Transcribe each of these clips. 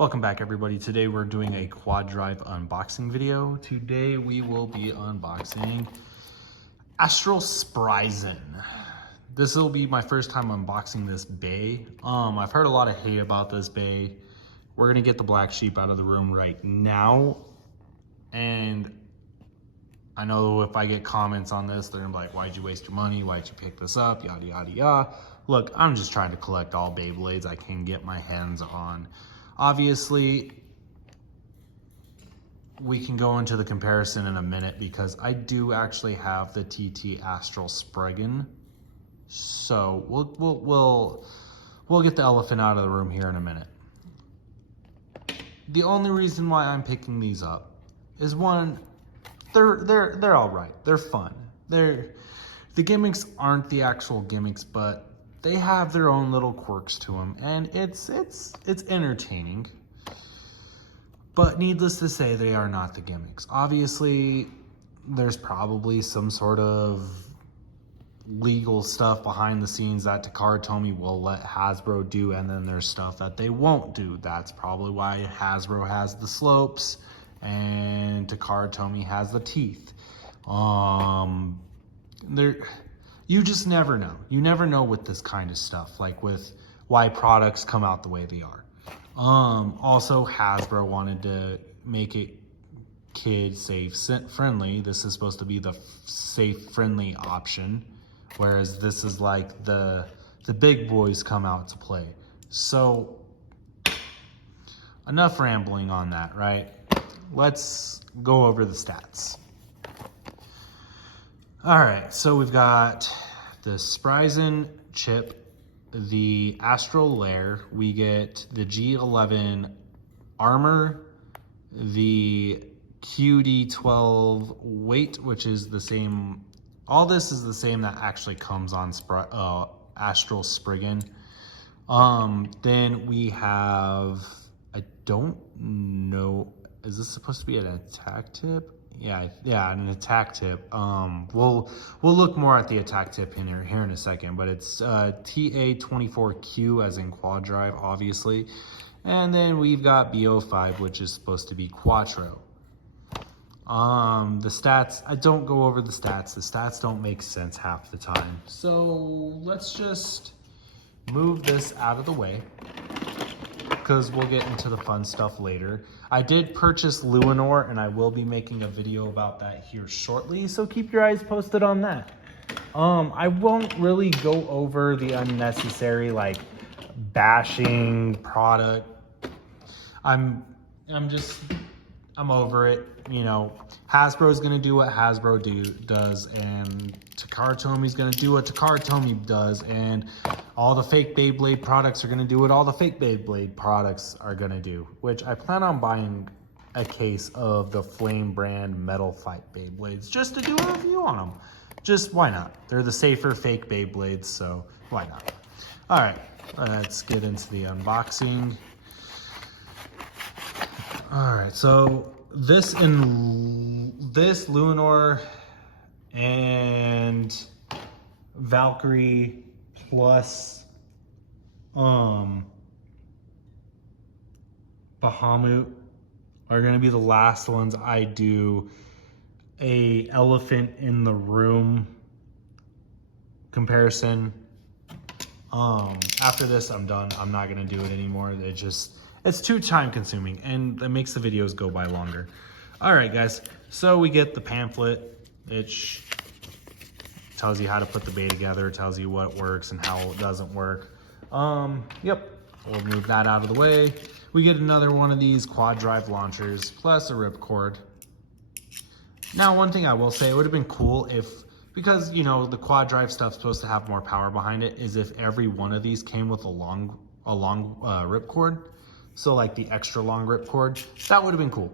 Welcome back, everybody. Today we're doing a quad drive unboxing video. Today we will be unboxing Astral Spryzen. This will be my first time unboxing this bay. I've heard a lot of hate about this bay. We're gonna get the black sheep out of the room right now. And I know if I get comments on this, they're gonna be like, why'd you waste your money? Why'd you pick this up? Yada, yada, yada. Look, I'm just trying to collect all Beyblades I can get my hands on. Obviously, we can go into the comparison in a minute because I do actually have the TT Astral Spryzen. So we'll get the elephant out of the room here in a minute. The only reason why I'm picking these up is one, they're all right. They're fun. The gimmicks aren't the actual gimmicks, but they have their own little quirks to them, and it's entertaining. But needless to say, they are not the gimmicks. Obviously, there's probably some sort of legal stuff behind the scenes that Takara Tomy will let Hasbro do, and then there's stuff that they won't do. That's probably why Hasbro has the slopes and Takara Tomy has the teeth. You just never know. You never know with this kind of stuff, like with why products come out the way they are. Also, Hasbro wanted to make it kid safe friendly. This is supposed to be the safe friendly option, whereas this is like the big boys come out to play. So enough rambling on that, right? Let's go over the stats. All right, so we've got the Spryzen chip, the Astral Lair, we get the G11 armor, the QD12 weight, which is the same, all this is the same that actually comes on Astral Spryzen. Then we have, I don't know, is this supposed to be an attack tip? Yeah, an attack tip. We'll look more at the attack tip in here in a second, but it's TA24Q as in quad drive, obviously. And then we've got BO5, which is supposed to be Quattro. The stats, I don't go over the stats. The stats don't make sense half the time. So let's just move this out of the way, because we'll get into the fun stuff later. I did purchase Luinor, and I will be making a video about that here shortly, so keep your eyes posted on that. I won't really go over the unnecessary, like, bashing product. I'm over it. You know, Hasbro's gonna do what Hasbro does, and Takara Tomy's gonna do what Takara Tomy does, and all the fake Beyblade products are gonna do what all the fake Beyblade products are gonna do, which I plan on buying a case of the Flame brand Metal Fight Beyblades just to do a review on them. Just why not? They're the safer fake Beyblades, so why not? All right, let's get into the unboxing. All right, so this Luinor and Valkyrie plus Bahamut are going to be the last ones I do a elephant in the room comparison. After this, I'm done. I'm not going to do it anymore. It's too time consuming, and it makes the videos go by longer. All right, guys, so we get the pamphlet. It tells you how to put the bay together. It tells you what works and how it doesn't work. Yep, we'll move that out of the way. We get another one of these quad drive launchers plus a ripcord. Now, one thing I will say, it would have been cool if, because, you know, the quad drive stuff's supposed to have more power behind it, is if every one of these came with a long ripcord. So like the extra long ripcord, that would have been cool.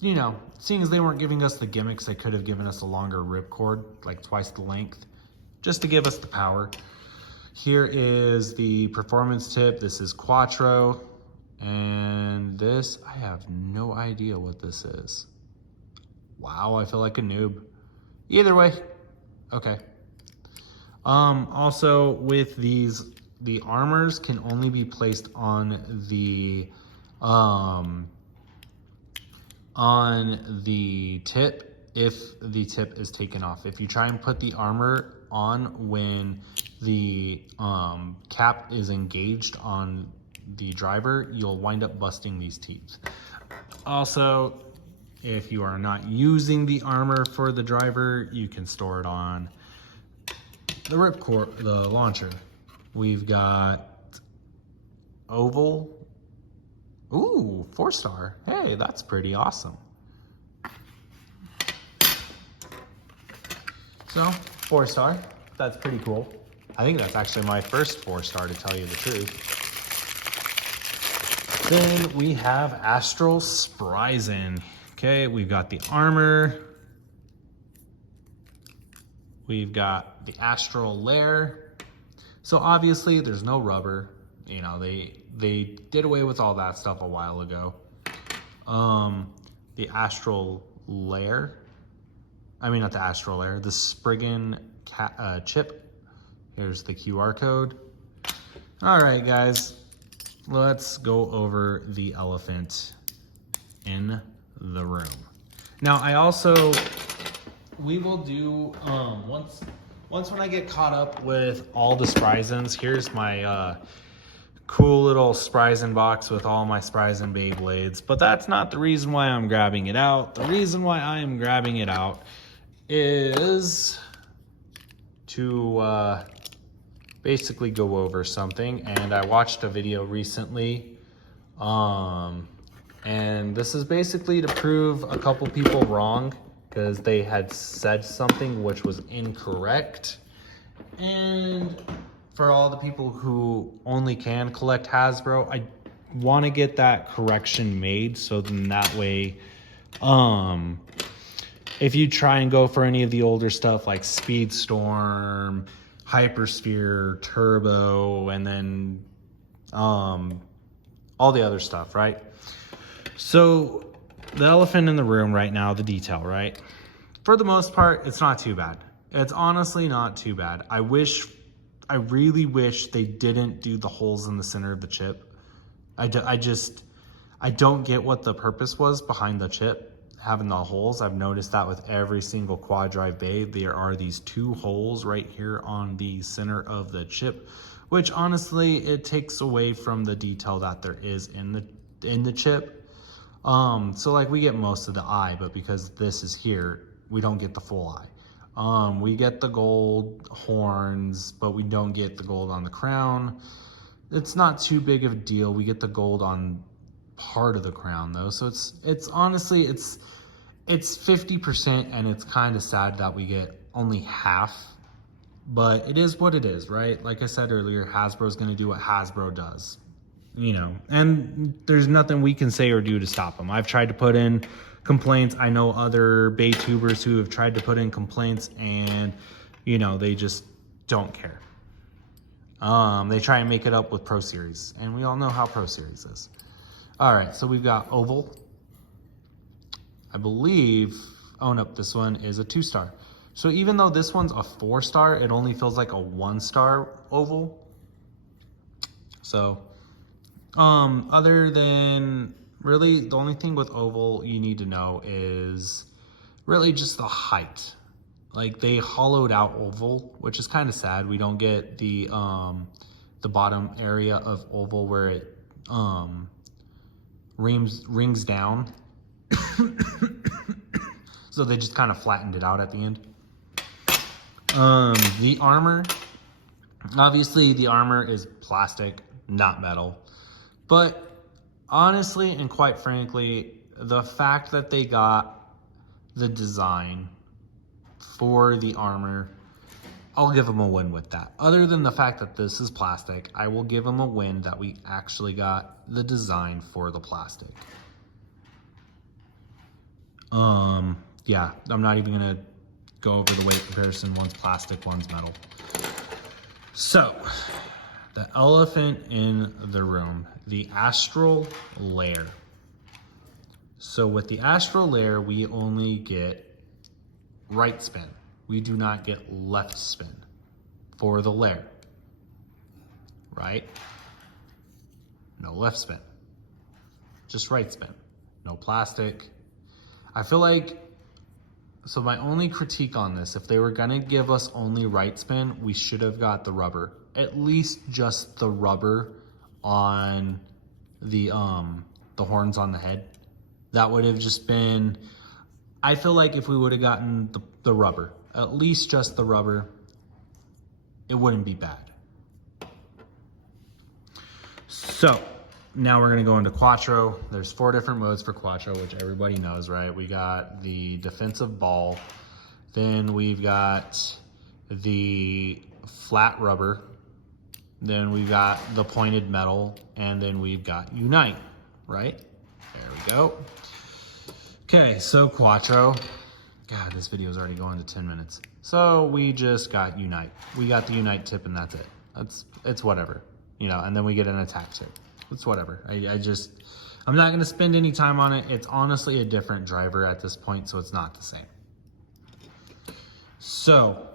You know, seeing as they weren't giving us the gimmicks, they could have given us a longer ripcord, like twice the length, just to give us the power. Here is the performance tip. This is Quattro. And this, I have no idea what this is. Wow, I feel like a noob. Either way, okay. Also with these, the armors can only be placed on the on the tip if the tip is taken off. If you try and put the armor on when the cap is engaged on the driver, you'll wind up busting these teeth. Also, if you are not using the armor for the driver, you can store it on the ripcord, the launcher. We've got oval. Ooh, 4-star. Hey, that's pretty awesome. So, 4-star. That's pretty cool. I think that's actually my first 4-star, to tell you the truth. Then we have Astral Spryzen. Okay, we've got the armor. We've got the astral layer. So obviously there's no rubber. You know, they did away with all that stuff a while ago. The astral layer. I mean, not the astral layer, the Spryzen chip. Here's the QR code. All right, guys, let's go over the elephant in the room. Now, we will do, once when I get caught up with all the Spryzens, here's my cool little Spryzen box with all my Spryzen Beyblades, but that's not the reason why I'm grabbing it out. The reason why I am grabbing it out is to basically go over something. And I watched a video recently, and this is basically to prove a couple people wrong, because they had said something which was incorrect. And for all the people who only can collect Hasbro, I want to get that correction made, so then that way, if you try and go for any of the older stuff like Speedstorm, Hypersphere, Turbo, and then all the other stuff, right? So the elephant in the room right now, the detail, right? For the most part, it's not too bad. It's honestly not too bad. I really wish they didn't do the holes in the center of the chip. I don't get what the purpose was behind the chip having the holes. I've noticed that with every single quad drive bay, there are these 2 holes right here on the center of the chip, which honestly, it takes away from the detail that there is in the chip. So like we get most of the eye, but because this is here, we don't get the full eye. We get the gold horns, but we don't get the gold on the crown. It's not too big of a deal. We get the gold on part of the crown though. So it's honestly, it's 50%, and it's kind of sad that we get only half, but it is what it is, right? Like I said earlier, Hasbro's going to do what Hasbro does, you know, and there's nothing we can say or do to stop them. I've tried to put in complaints. I know other Bay tubers who have tried to put in complaints, and you know, they just don't care. They try and make it up with Pro Series, and we all know how Pro Series is. All right, so we've got oval. I believe, oh no, this one is a 2-star. So even though this one's a 4-star, it only feels like a 1-star oval. So, other than, really, the only thing with oval you need to know is really just the height. Like, they hollowed out oval, which is kind of sad. We don't get the bottom area of oval where it rings down. So they just kind of flattened it out at the end. The armor, obviously the armor is plastic, not metal. But honestly and quite frankly, the fact that they got the design for the armor, I'll give them a win with that. Other than the fact that this is plastic, I will give them a win that we actually got the design for the plastic. Yeah, I'm not even gonna go over the weight comparison. One's plastic, one's metal. So, the elephant in the room, the astral layer. So with the astral layer, we only get right spin. We do not get left spin for the layer, right? No left spin. just right spin, no plastic. I feel like, so my only critique on this, if they were gonna give us only right spin, we should have got the rubber, at least just the rubber on the horns on the head. That would have just been, I feel like if we would have gotten the rubber, at least just the rubber, it wouldn't be bad. So now we're gonna go into Quattro. There's 4 different modes for Quattro, which everybody knows, right? We got the defensive ball, then we've got the flat rubber, then we've got the pointed metal, and then we've got Unite, right? There we go. Okay, so Quattro. God, this video is already going to 10 minutes. So we just got Unite. We got the Unite tip and that's it. It's whatever, you know, and then we get an attack tip. It's whatever. I'm not gonna spend any time on it. It's honestly a different driver at this point, so it's not the same. So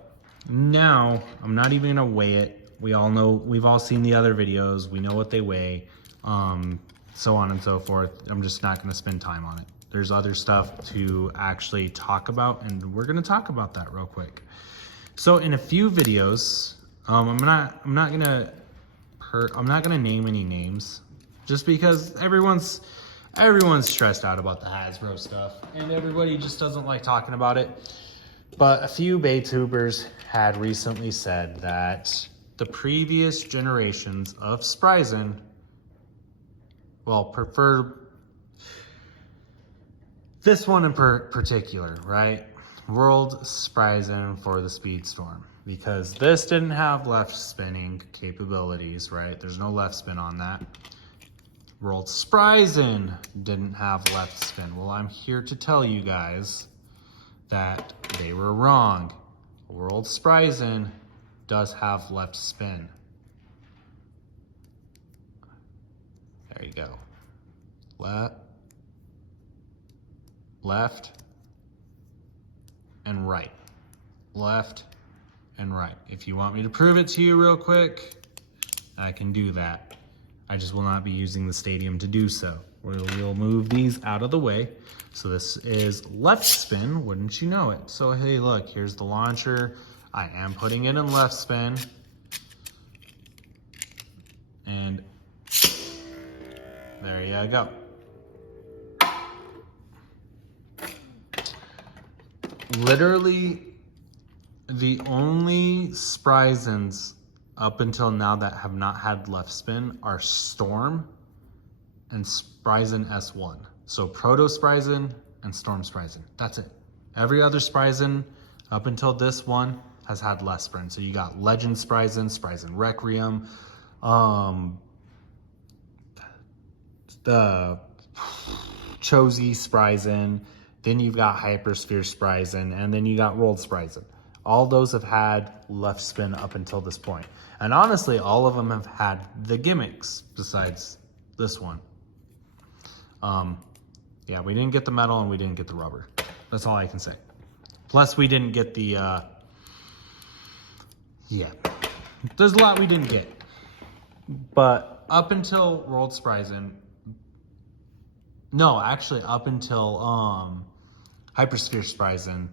now I'm not even gonna weigh it. We all know, we've all seen the other videos. We know what they weigh, so on and so forth. I'm just not gonna spend time on it. There's other stuff to actually talk about, and we're gonna talk about that real quick. So in a few videos, I'm not gonna name any names, just because everyone's stressed out about the Hasbro stuff, and everybody just doesn't like talking about it. But a few Baytubers had recently said that the previous generations of Spryzen, well, prefer this one in particular, right? World Spryzen for the Speedstorm, because this didn't have left spinning capabilities, right? There's no left spin on that. World Spryzen didn't have left spin. Well, I'm here to tell you guys that they were wrong. World Spryzen does have left spin. There you go. Left and right. Left and right. If you want me to prove it to you real quick, I can do that. I just will not be using the stadium to do so. We'll move these out of the way. So this is left spin, wouldn't you know it? So hey, look, here's the launcher. I am putting it in left spin. And there you go. Literally, the only Spryzens up until now that have not had left spin are Storm and Spryzen S1. So Proto Spryzen and Storm Spryzen. That's it. Every other Spryzen up until this one has had left spin. So you got Legend Spryzen, Spryzen Requiem, the Chosy Spryzen, then you've got Hypersphere Spryzen, and then you got World Spryzen. All those have had left spin up until this point. And honestly, all of them have had the gimmicks besides this one. Yeah, we didn't get the metal and we didn't get the rubber. That's all I can say. Plus we didn't get the, yeah, there's a lot we didn't get. But up until World Spryzen, no, actually up until Hypersphere Spryzen,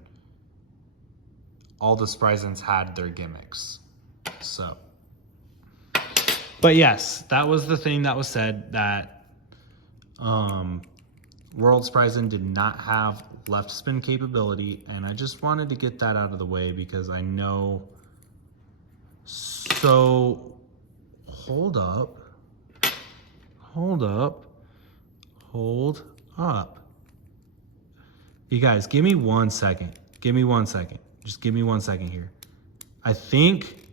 all the Spryzens had their gimmicks. So, but yes, that was the thing that was said, that World Spryzen did not have left spin capability, and I just wanted to get that out of the way because I know. So hold up. You guys, give me 1 second. Give me 1 second. Just give me 1 second here. I think,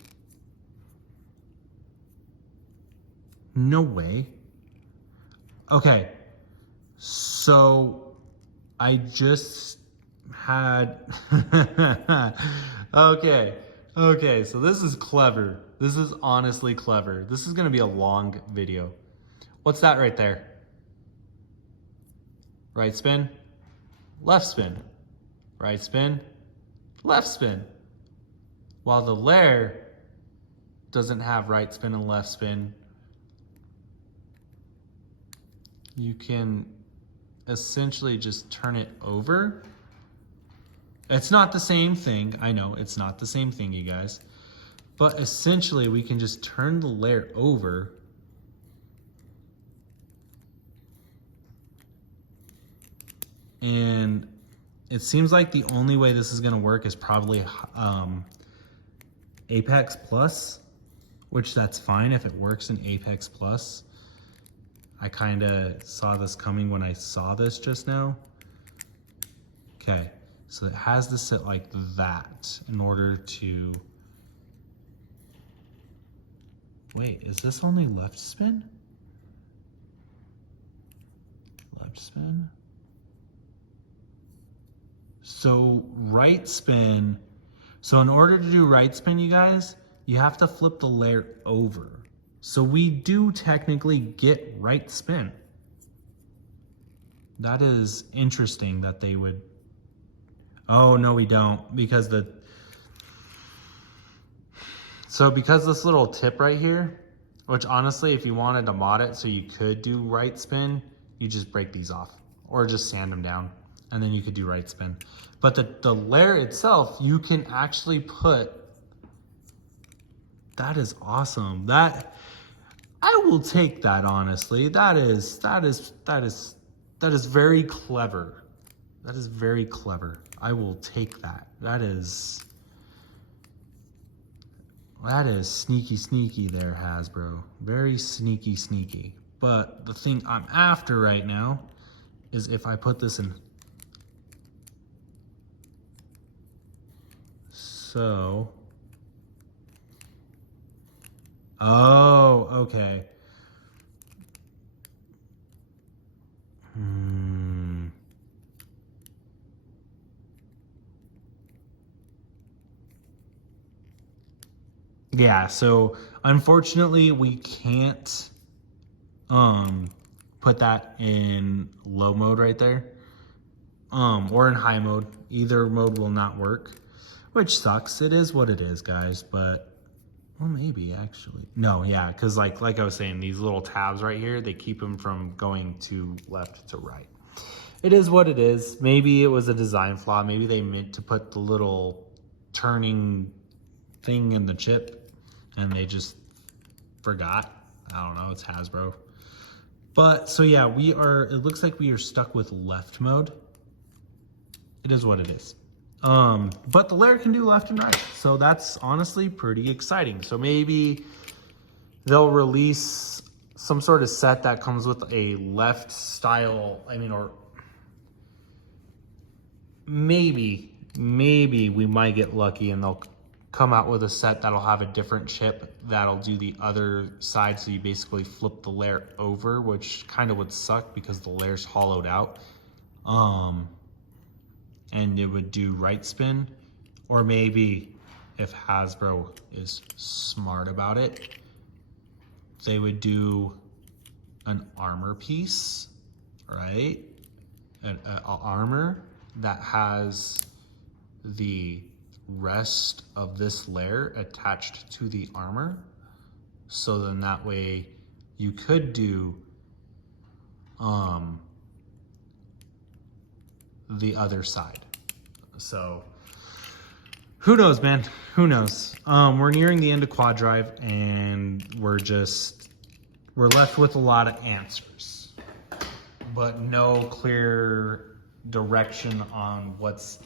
no way. Okay, so I just had, okay, so this is clever. This is honestly clever. This is gonna be a long video. What's that right there? Right spin, left spin, right spin, left spin. While the lair doesn't have right spin and left spin, you can essentially just turn it over. It's not the same thing. I know it's not the same thing, you guys. But essentially we can just turn the layer over and it seems like the only way this is going to work is probably Apex Plus, which that's fine if it works in Apex Plus. I kind of saw this coming when I saw this just now. Okay, so it has to sit like that in order to... Wait, is this only left spin? Left spin? So right spin, so in order to do right spin, you guys, you have to flip the layer over. So we do technically get right spin. That is interesting that they would, oh no we don't, because because this little tip right here, which honestly if you wanted to mod it so you could do right spin, you just break these off or just sand them down. And then you could do right spin. But the layer itself, you can actually put, that is awesome. That, I will take that honestly. That is very clever. That is very clever. I will take that. That is sneaky there, Hasbro. Very sneaky. But the thing I'm after right now is if I put this in. So, oh, okay. Yeah, so unfortunately we can't put that in low mode right there. Or in high mode. Either mode will not work. Which sucks. It is what it is, guys, but, well, maybe actually. No, yeah, because like I was saying, these little tabs right here, they keep them from going to left to right. It is what it is. Maybe it was a design flaw. Maybe they meant to put the little turning thing in the chip and they just forgot. I don't know, it's Hasbro. But, so yeah, it looks like we are stuck with left mode. It is what it is. But the layer can do left and right, so that's honestly pretty exciting. So maybe they'll release some sort of set that comes with a left style, or maybe we might get lucky and they'll come out with a set that'll have a different chip that'll do the other side, so you basically flip the layer over, which kind of would suck because the layer's hollowed out. And it would do right spin, or maybe if Hasbro is smart about it, they would do an armor piece, right? An armor that has the rest of this layer attached to the armor. So then that way you could do the other side. So who knows, man? Who knows? We're nearing the end of Quad Drive and we're left with a lot of answers, but no clear direction on what's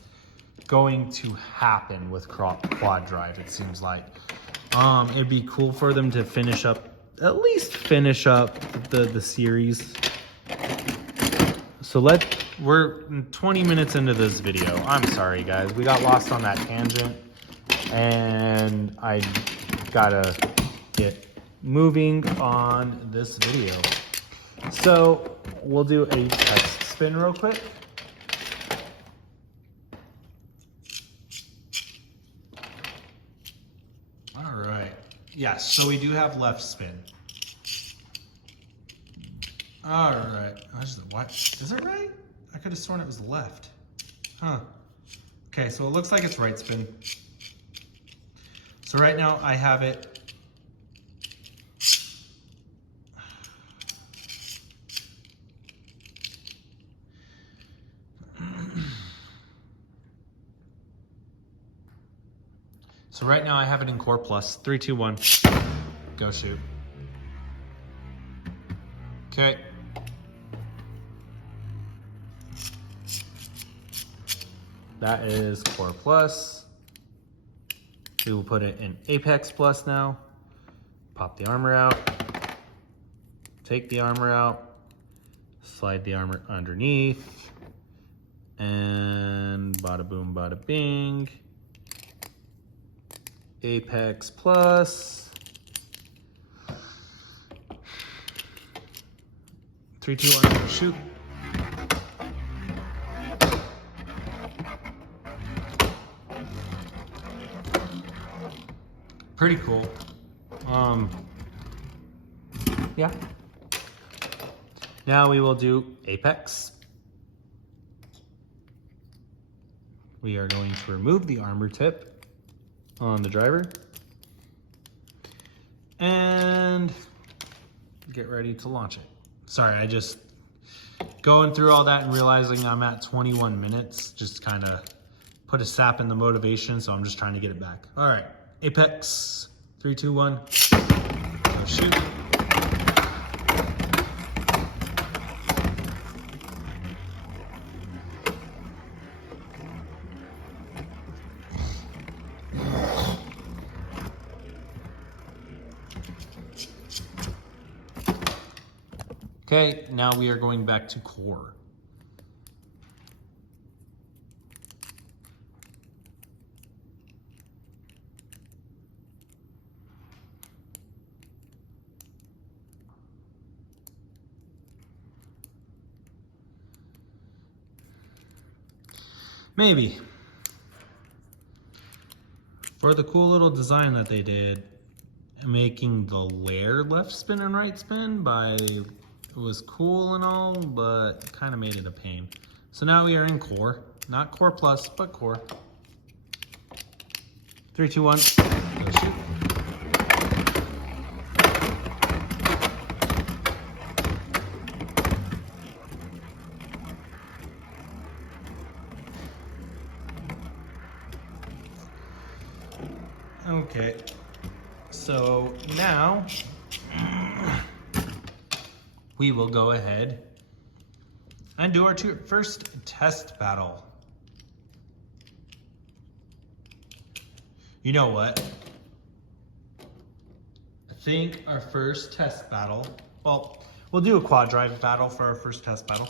going to happen with Quad Drive, it seems like. It'd be cool for them to at least finish up the series. So we're 20 minutes into this video. I'm sorry, guys. We got lost on that tangent, and I gotta get moving on this video. So we'll do a test spin real quick. All right. Yes, so we do have left spin. All right. What? Is it right? I could have sworn it was left. Huh. Okay, so it looks like it's right spin. So right now I have it. So right now I have it in Core Plus. 3, 2, 1, go shoot. Okay. That is Core Plus. We will put it in Apex Plus now. Pop the armor out. Take the armor out. Slide the armor underneath. And bada boom, bada bing. Apex Plus. 3, 2, 1, shoot. Pretty cool. Yeah. Now we will do Apex. We are going to remove the armor tip on the driver and get ready to launch it. Sorry, I just going through all that and realizing I'm at 21 minutes just kind of put a sap in the motivation, so I'm just trying to get it back. All right, Apex, 3, 2, 1, go shoot. Okay, now we are going back to Core. Maybe. For the cool little design that they did, making the layer left spin and right spin it was cool and all, but kind of made it a pain. So now we are in Core, not Core Plus, but Core. 3, 2, 1, go shoot. Okay, so now we will go ahead and do our first test battle. You know what? I think our first test battle, well, we'll do a quad drive battle for our first test battle.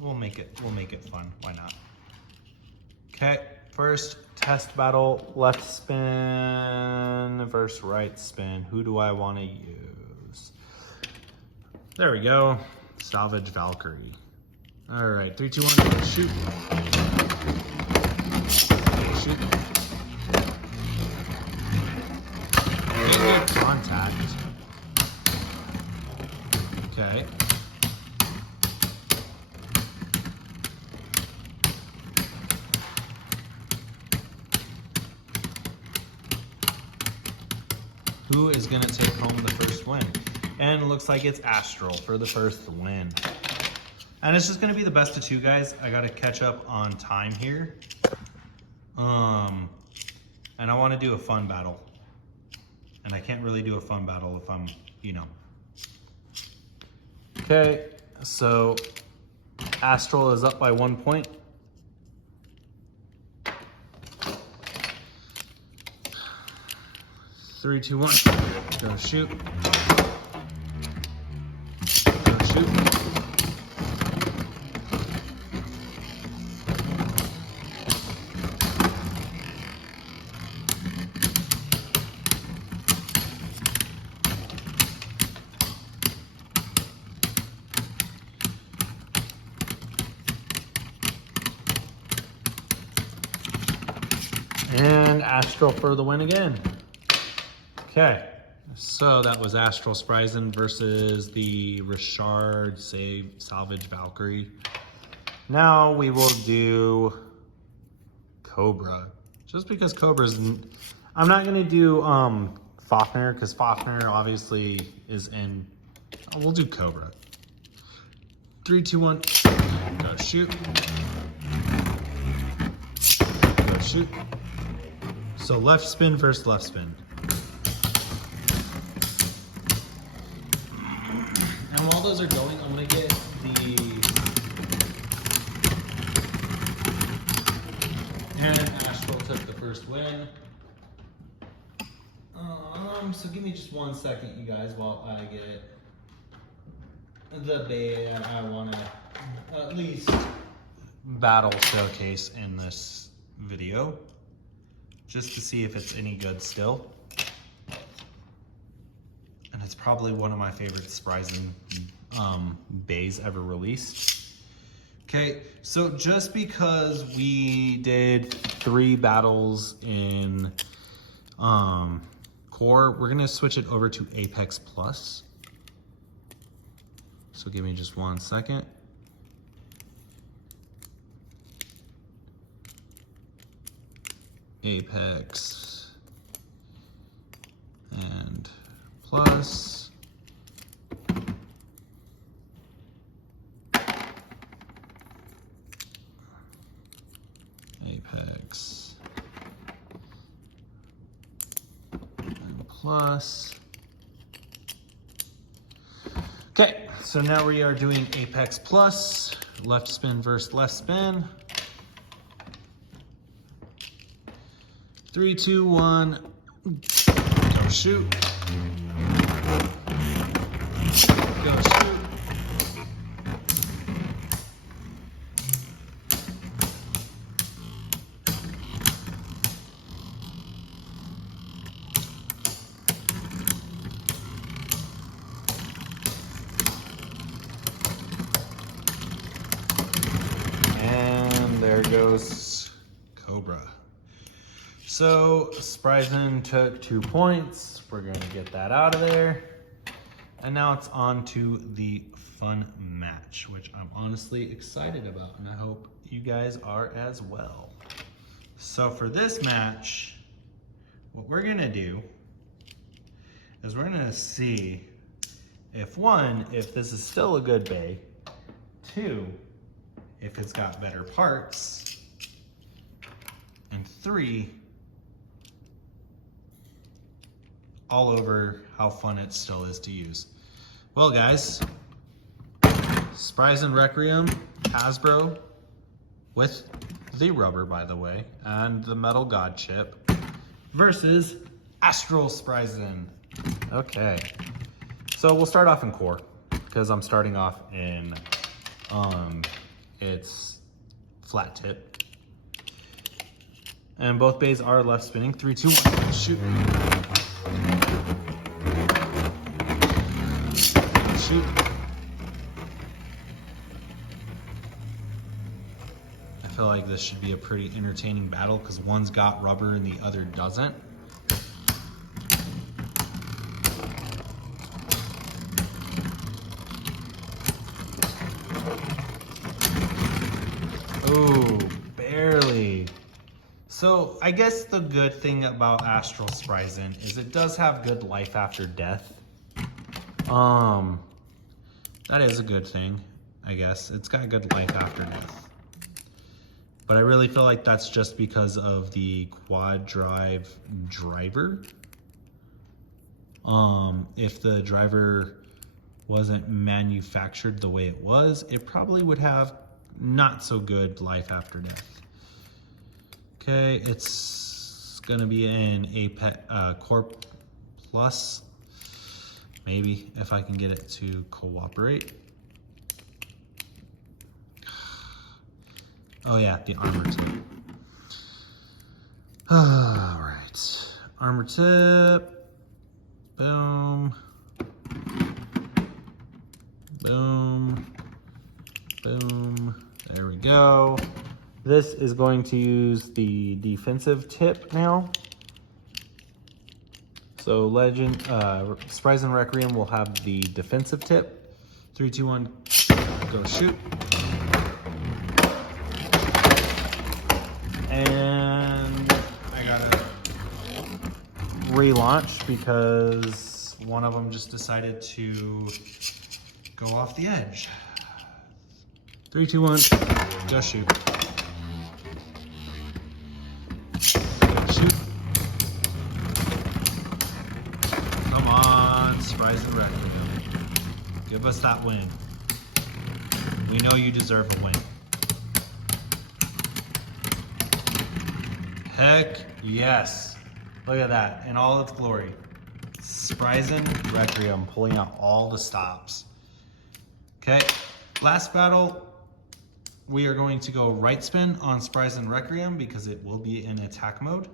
We'll make it fun. Why not? Okay, first test battle, left spin versus right spin. Who do I want to use? There we go. Salvage Valkyrie. All right, 3, 2, 1, shoot. Shoot. Good contact. Okay. Who is going to take home the first win? And it looks like it's Astral for the first win. And it's just going to be the best of 2, guys. I got to catch up on time here. And I want to do a fun battle. And I can't really do a fun battle if I'm, you know. Okay, so Astral is up by 1 point. Three, 2, 1, go shoot. Go shoot. And Astral for the win again. Okay, so that was Astral Spryzen versus the Richard Salvage Valkyrie. Now we will do Cobra. Just because Cobra's... I'm not going to do Fafnir, because Fafnir obviously is in... We'll do Cobra. 3, 2, 1, go shoot. Go shoot. So left spin versus left spin. And while those are going, I'm gonna get the... And Astral took the first win. So give me just 1 second, you guys, while I get the bay that I want to at least battle showcase in this video, just to see if it's any good still. And it's probably one of my favorite Spryzen bays ever released. Okay, so just because we did 3 battles in Core, we're gonna switch it over to Apex Plus. So give me just 1 second. Apex and Plus. Apex and Plus. Okay, so now we are doing Apex Plus, left spin versus left spin. 3, 2, 1, go shoot. Go shoot. And there goes Cobra. So Spryzen took 2 points. We're gonna get that out of there. And now it's on to the fun match, which I'm honestly excited about, and I hope you guys are as well. So for this match, what we're gonna do is we're gonna see if 1, if this is still a good bay, 2, if it's got better parts, and 3, all over how fun it still is to use. Well guys, Spryzen Requiem, Hasbro, with the rubber by the way, and the metal god chip, versus Astral Spryzen. Okay, so we'll start off in Core, because I'm starting off in its flat tip. And both bays are left spinning. 3, 2, 1, shoot. Shoot. I feel like this should be a pretty entertaining battle because one's got rubber and the other doesn't. Oh, barely. So I guess the good thing about Astral Spryzen is it does have good life after death. That is a good thing, I guess. It's got good life after death. But I really feel like that's just because of the quad drive driver. If the driver wasn't manufactured the way it was, it probably would have not so good life after death. Okay, it's gonna be an Apex Core Plus. Maybe if I can get it to cooperate. Oh yeah, the armor tip. All right, armor tip. Boom. Boom. Boom. There we go. This is going to use the defensive tip now. So Spryzen Requiem will have the defensive tip. 3, 2, 1, go shoot. And I gotta relaunch because one of them just decided to go off the edge. 3, 2, 1, go shoot. Go shoot. Give us that win. We know you deserve a win. Heck yes. Look at that in all its glory. Spryzen Requiem pulling out all the stops. Okay, last battle. We are going to go right spin on Spryzen Requiem because it will be in attack mode.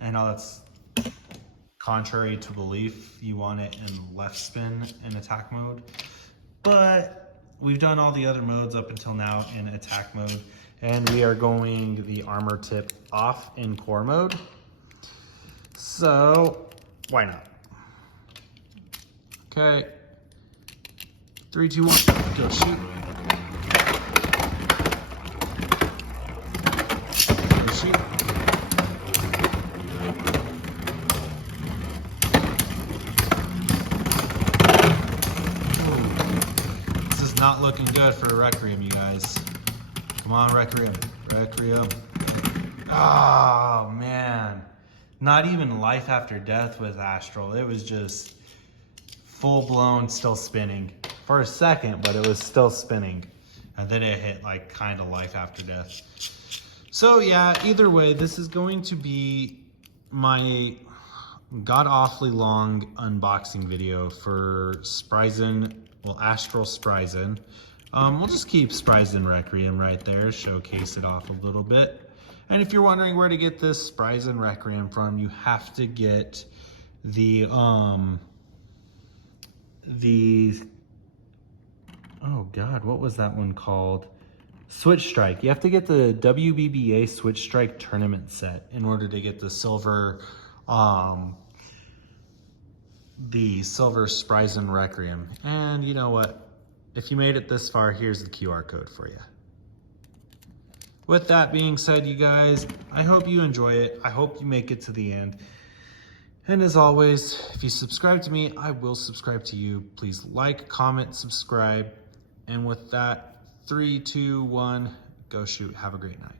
I know that's contrary to belief. You want it in left spin in attack mode. But we've done all the other modes up until now in attack mode. And we are going the armor tip off in core mode. So, why not? Okay. 3, 2, 1, go shoot. Go shoot. This is not looking good for Requiem, you guys. Come on, Requiem. Requiem. Oh, man. Not even life after death with Astral. It was just full-blown still spinning. For a second, but it was still spinning. And then it hit like kind of life after death. So yeah, either way, this is going to be my god-awfully long unboxing video for Spryzen, well, Astral Spryzen. We'll just keep Spryzen Requiem right there, showcase it off a little bit. And if you're wondering where to get this Spryzen Requiem from, you have to get the oh God, what was that one called? Switch Strike. You have to get the WBBA Switch Strike tournament set in order to get the silver Spryzen Requiem. And you know what? If you made it this far, here's the QR code for you. With that being said, you guys, I hope you enjoy it. I hope you make it to the end. And as always, if you subscribe to me, I will subscribe to you. Please like, comment, subscribe. And with that, 3, 2, 1, go shoot. Have a great night.